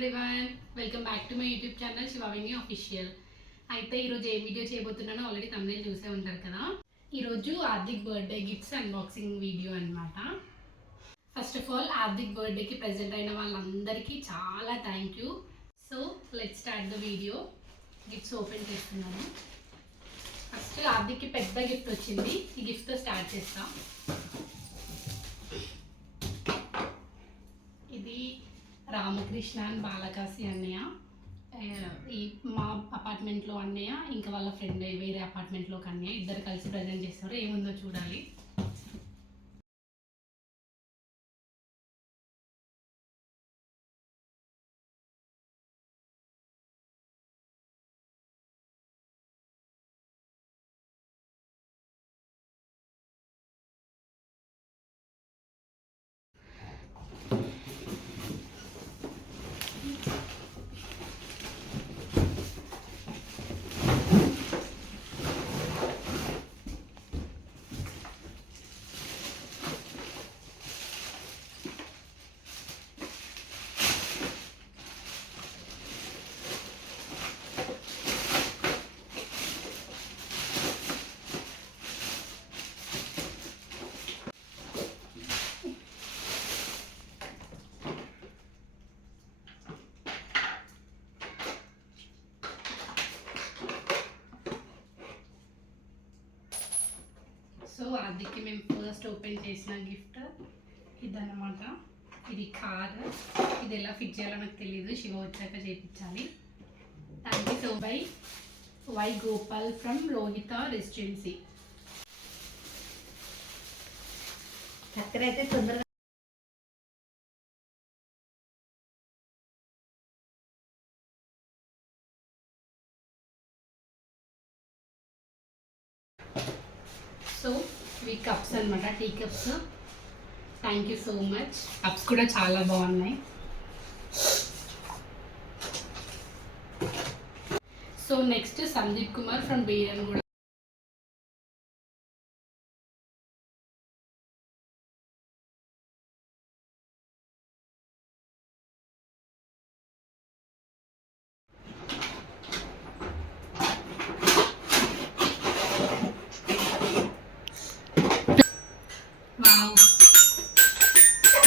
Everyone, welcome back to my YouTube channel Shivavini official. అయితే ఈరోజు ఏ వీడియో చేయబోతున్నానో ఆల్రెడీ తమిళ చూసే ఉంటారు కదా. ఈరోజు Advik birthday gifts unboxing video అనమాట. ఫస్ట్ ఆఫ్ ఆల్ ఆద్విక్ బర్త్డేకి ప్రెజెంట్ అయిన వాళ్ళందరికీ చాలా thank you. So let's start the video. Gifts open చేస్తున్నాను. ఫస్ట్ ఆద్విక్కి పెద్ద గిఫ్ట్ వచ్చింది. ఈ గిఫ్ట్తో స్టార్ట్ చేస్తాం. ఇది రామకృష్ణ అండ్ బాలకాశి అన్నయ్య, ఈ మా అపార్ట్మెంట్లో అన్నయ్య, ఇంకా వాళ్ళ ఫ్రెండ్ వేరే అపార్ట్మెంట్లోకి అన్నయ్య, ఇద్దరు కలిసి ప్రజెంట్ చేస్తారు. ఏముందో చూడాలి. సో ఆద్విక్కి మేము ఫస్ట్ ఓపెన్ చేసిన గిఫ్ట్ ఇదన్నమాట. ఇది కార్. ఇది ఎలా ఫిట్ చేయాలో నాకు తెలియదు, శివ వచ్చాక చేయించాలి. Thank you so by Y Gopal from Lohitha residency. అక్కడైతే తొందరగా సో ఇవి కప్స్ అనమాట, tea cups. Thank you so much. Cups కూడా చాలా బాగున్నాయి. So next Sandeep Kumar from BN కూడా.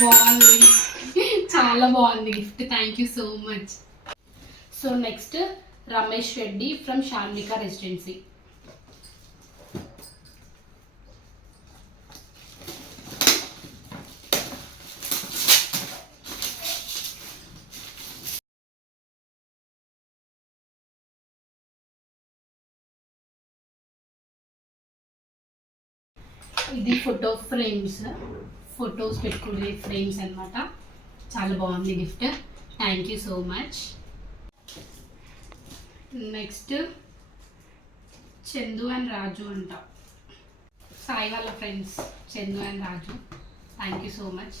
బాగుంది, చాలా బాగుంది gift. Thank you so much. So next Ramesh Reddy from Sharmika residency. ఇది ఫోటో ఫ్రేమ్స్, ఫొటోస్ పెట్టుకునే ఫ్రేమ్స్ అనమాట. చాలా బాగుంది gift. Thank you so much. Next Chandu and Raju అంట, సాయి వాళ్ళ ఫ్రెండ్స్ Chandu and Raju. Thank you so much.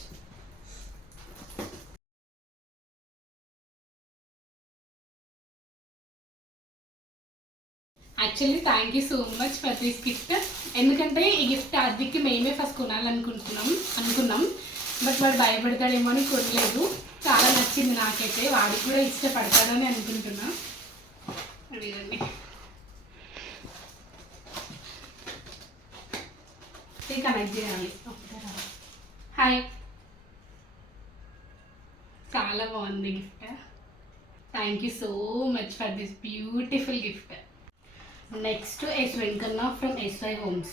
Actually thank you so much for this gift. ఎందుకంటే ఈ గిఫ్ట్ ఆద్విక్కి మేమే ఫస్ట్ కొనాలనుకున్నాం, బట్ వాడు భయపడతాడేమో అని కొనలేదు. చాలా నచ్చింది నాకైతే, వాడికి కూడా ఇష్టపడతాడని అనుకుంటున్నా. అడిగండి, కనెక్ట్ చేయాలి. హాయ్, చాలా బాగుంది gift. Thank you so much for this beautiful gift. Next S Venkanna from SI homes.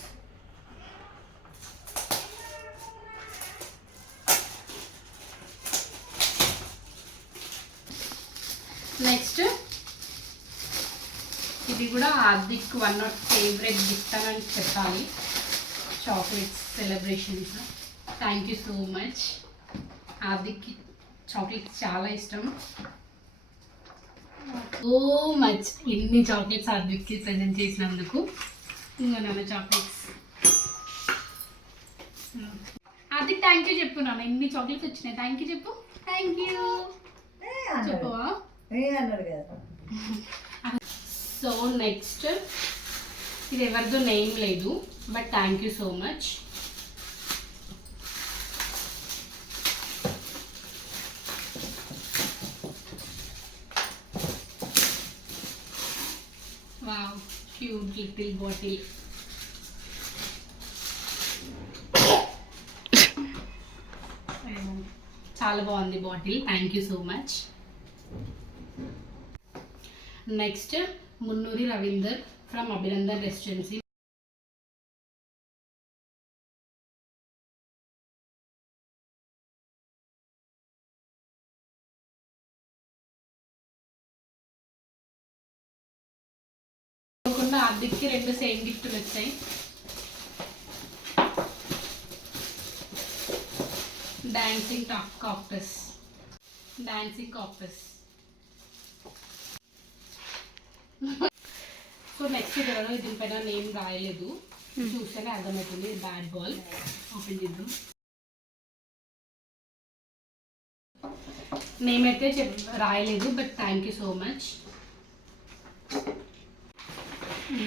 Next ఇది కూడా Advik one of favourite gift అని చెప్పాలి, chocolates Celebrations. Thank you so much. ఆద్విక్కి చాక్లెట్స్ చాలా ఇష్టం. సో మచ్ ఇన్ని చాక్లెట్స్ ఆద్విక్కి ప్రజెంట్ చేసినందుకు. ఇంకా నాన్న చాక్లెట్స్. ఆద్విక్ థ్యాంక్ యూ చెప్పు నాన్న, ఇన్ని చాక్లెట్స్ వచ్చినాయి. థ్యాంక్ యూ చెప్పు. థ్యాంక్ యూ చెప్పవా? సో నెక్స్ట్ ఇది ఎవరిదో నేమ్ లేదు, but thank you so much. Cute little bottle. చాలా బాగుంది bottle. Thank you so much. Next Munnuri Ravinder from Abhinandan residency. ఆద్విక్కి 2 సేమ్ గిఫ్ట్లు వచ్చాయి. Dancing cactus. సో నెక్స్ట్ ఎవరో దీనిపైన నేమ్ రాయలేదు, చూస్తేనే అర్థమవుతుంది. బ్యాట్ బాల్ ఓపెన్ చేద్దాం. నేమ్ అయితే రాయలేదు, but thank you so much.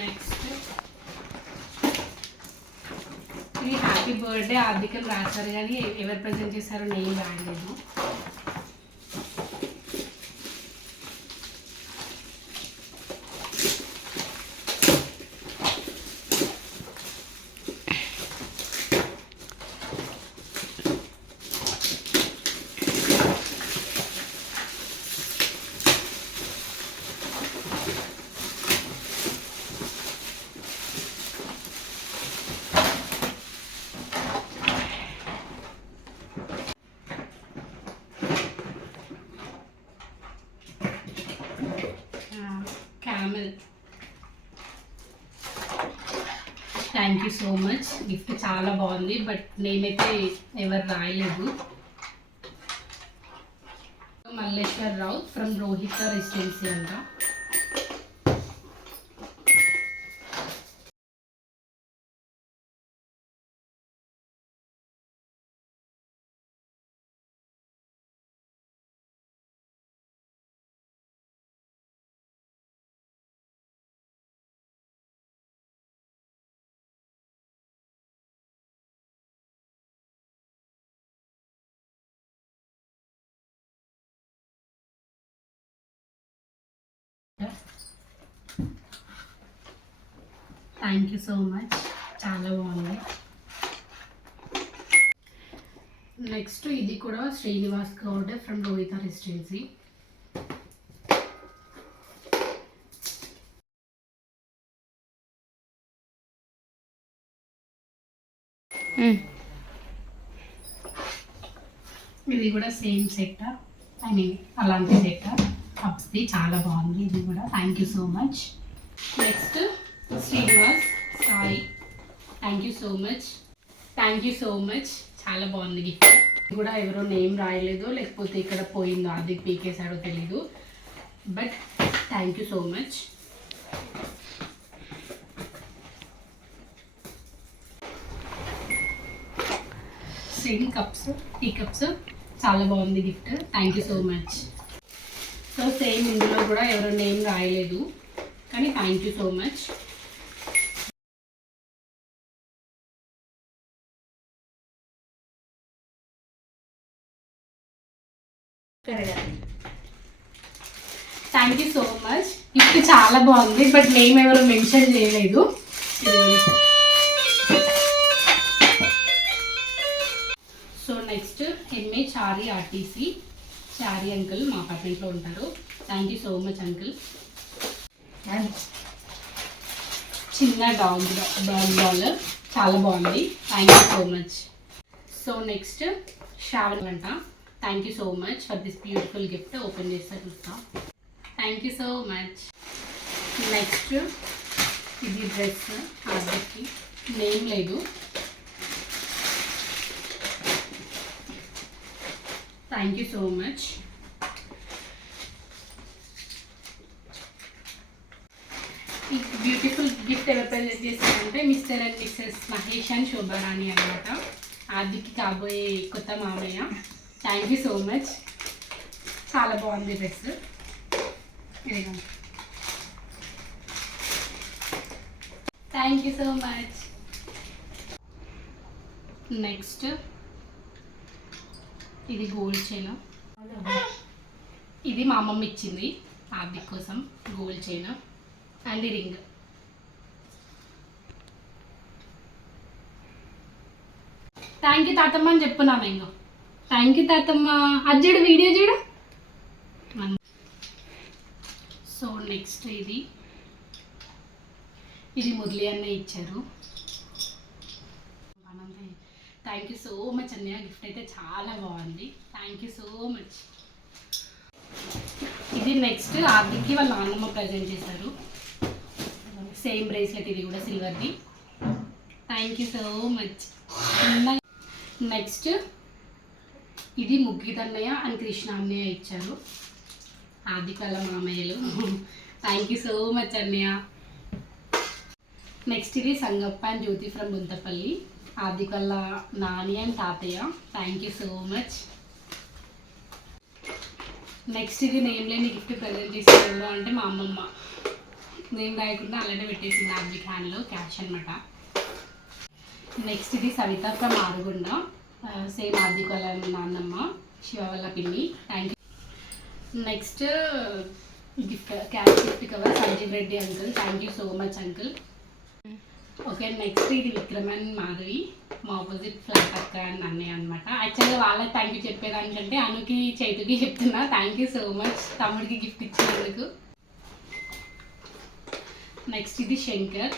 Next ఇది హ్యాపీ బర్త్డే ఆద్విక్ అని రాశారు, కానీ ఎవరు ప్రజెంట్ చేశారో నేమ్ రాయలేదు. Thank you so much. Gift చాలా బాగుంది, బట్ నేనైతే ఎవరు రాయలేదు. మల్లేశ్వరరావు ఫ్రమ్ రోహిత రెసిడెన్సీ అంట. థ్యాంక్ యూ సో మచ్, చాలా బాగుంది. నెక్స్ట్ ఇది కూడా శ్రీనివాస్ గౌడ్ ఫ్రమ్ రోహిత రెసిడెన్సీ. ఇది కూడా సేమ్ సెట్, ఐ మీన్ అలాంటి సెట్ కప్స్ది, చాలా బాగుంది ఇది కూడా. Thank you so much. Next Srinivas Sai, thank you so much, చాలా బాగుంది గిఫ్ట్. కూడా ఎవరో నేమ్ రాయలేదు, లేకపోతే ఇక్కడ పోయిందో ఆద్విక్ పీకేసాడో తెలీదు, but thank you so much. Same cups, tea cups, చాలా బాగుంది gift. Thank you so much. So same ఇందులో కూడా ఎవరో నేమ్ రాయలేదు, కానీ thank you so much. Thank you so much. Gift చాలా బాగుంది, బట్ నేమ్ ఎవరు మెన్షన్ చేయలేదు. So next MA Chari RTC, Chari uncle మా అపార్ట్మెంట్లో ఉంటారు. Thank you so much uncle. చిన్న డాగ్ బాల్, చాలా బాగుంది. Thank you so much. So next Shravan అంట. Thank you so much for this beautiful gift. Open చేస్తే చూస్తా. Thank you so much. Next ఇది డ్రెస్ ఆర్డర్కి, నేమ్ లేదు. Thank you so much. ఈ బ్యూటిఫుల్ గిఫ్ట్ ఎవరు ప్రజెంట్ చేశారంటే mister and missus Mahesh and Shobharani అనమాట. ఆద్విక్కి కాబోయే కొత్త మామయ్య. థ్యాంక్ యూ సో మచ్, చాలా బాగుంది dress. Thank you so much. Next ఇది గోల్డ్ చైన్, ఇది మా అమ్మమ్మ ఇచ్చింది ఆద్విక్ కోసం. Gold chain and ring. Thank you తాతమ్మ అని చెప్పున్నాను ఇంకో. థ్యాంక్ యూ తాతమ్మ. అది చూడు, వీడియో చూడు. సో నెక్స్ట్ ఇది మురళి అన్న ఇచ్చారు. థ్యాంక్ యూ సో మచ్ అన్నయ్య, గిఫ్ట్ అయితే చాలా బాగుంది. Thank you so much. ఇది నెక్స్ట్ ఆద్విక్కి వాళ్ళ నాన్నమ్మ ప్రజెంట్ చేశారు. సేమ్ బ్రేస్లెట్, ఇది కూడా సిల్వర్ది. Thank you so much. Next ఇది ముగ్గిత్ అన్నయ్య అండ్ కృష్ణ అన్నయ్య ఇచ్చారు, ఆద్విక్ వాళ్ళ మామయ్యలు. థ్యాంక్ యూ సో మచ్ అన్నయ్య. నెక్స్ట్ ఇది సంగప్ప అండ్ జ్యోతి ఫ్రమ్ గుంతపల్లి, ఆద్విక్ వాళ్ళ నాని అండ్ తాతయ్య. Thank you so much. Next ఇది నేమ్ లేని గిఫ్ట్ ప్రజెంట్ చేసేవాళ్ళు అంటే మా అమ్మమ్మ. నేమ్ రాయకుండా అలానే పెట్టేసింది ఆద్విక్ హ్యాండ్లో, క్యాష్ అనమాట. నెక్స్ట్ ఇది సవిత ఫ్రమ్ ఆరుగుండ, సేమ్ ఆద్విక్ వాళ్ళ నాన్నమ్మ, శివ వాళ్ళ పిన్ని. Thank you. Next gift cash gift cover Sanjeev Reddy uncle. Thank you so much uncle. Okay, next ఇది విక్రమ్ అండ్ మాధవి, మా ఆపోజిట్ ఫ్లాట్ అక్క అండ్ అన్నయ్య అనమాట. యాక్చువల్గా వాళ్ళకి థ్యాంక్ యూ చెప్పేదానికంటే అనుకి చైతుకి చెప్తున్నా. థ్యాంక్ యూ సో మచ్ తమ్ముడికి గిఫ్ట్ ఇచ్చినందుకు. నెక్స్ట్ ఇది Shankar.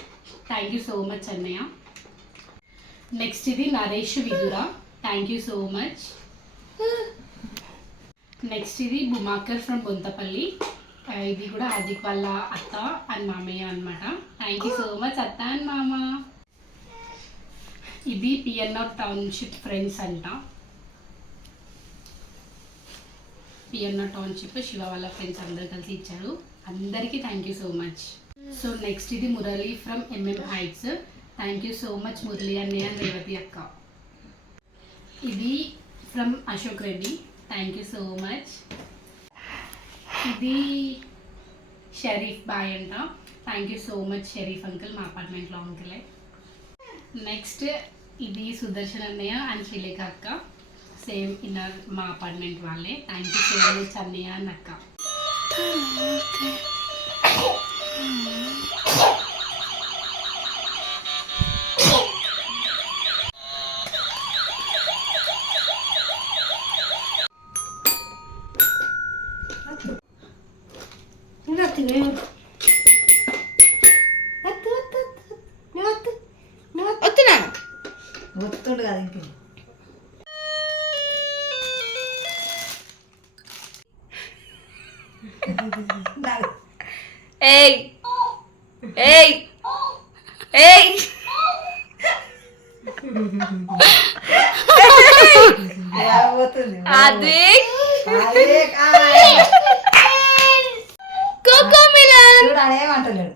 Thank you so much అన్నయ్య. నెక్స్ట్ ఇది నరేష్ Vidura. Thank you so much. Next ఇది బుమాకర్ ఫ్రమ్ బొంతపల్లి, ఇది కూడా ఆద్విక్ వాళ్ళ అత్త అండ్ మామయ్య అనమాట. థ్యాంక్ యూ సో మచ్ అత్త అండ్ మామ. ఇది పిఎన్ఆర్ టౌన్షిప్ ఫ్రెండ్స్ అంట, పిఎన్ఆర్ టౌన్షిప్ శివ వాళ్ళ ఫ్రెండ్స్ అందరు కలిసి ఇచ్చారు. అందరికీ thank you so much. So next ఇది Murali from MM heights. Thank you so much Murali అన్నయ్య అండ్ రేవతి అక్క. ఇది from Ashok Reddy. Thank you so much. ఇది షరీఫ్ బాయ్ అంట. Thank you so much Sharif uncle, మా అపార్ట్మెంట్లో అంకులే. నెక్స్ట్ ఇది సుదర్శన్ అన్నయ్య అండ్ శ్రీలేఖ అక్క, సేమ్ ఇన్నర్ మా అపార్ట్మెంట్ వాళ్ళే. థ్యాంక్ యూ సో మచ్ అన్నయ్య అండ్ అక్క. ఒత్తుండు కదా ఇంక. ఏయ్ ఏయ్ ఏయ్ ఆద్విక్ కోకో మిలన్ చూడు అదేమంటలేడు.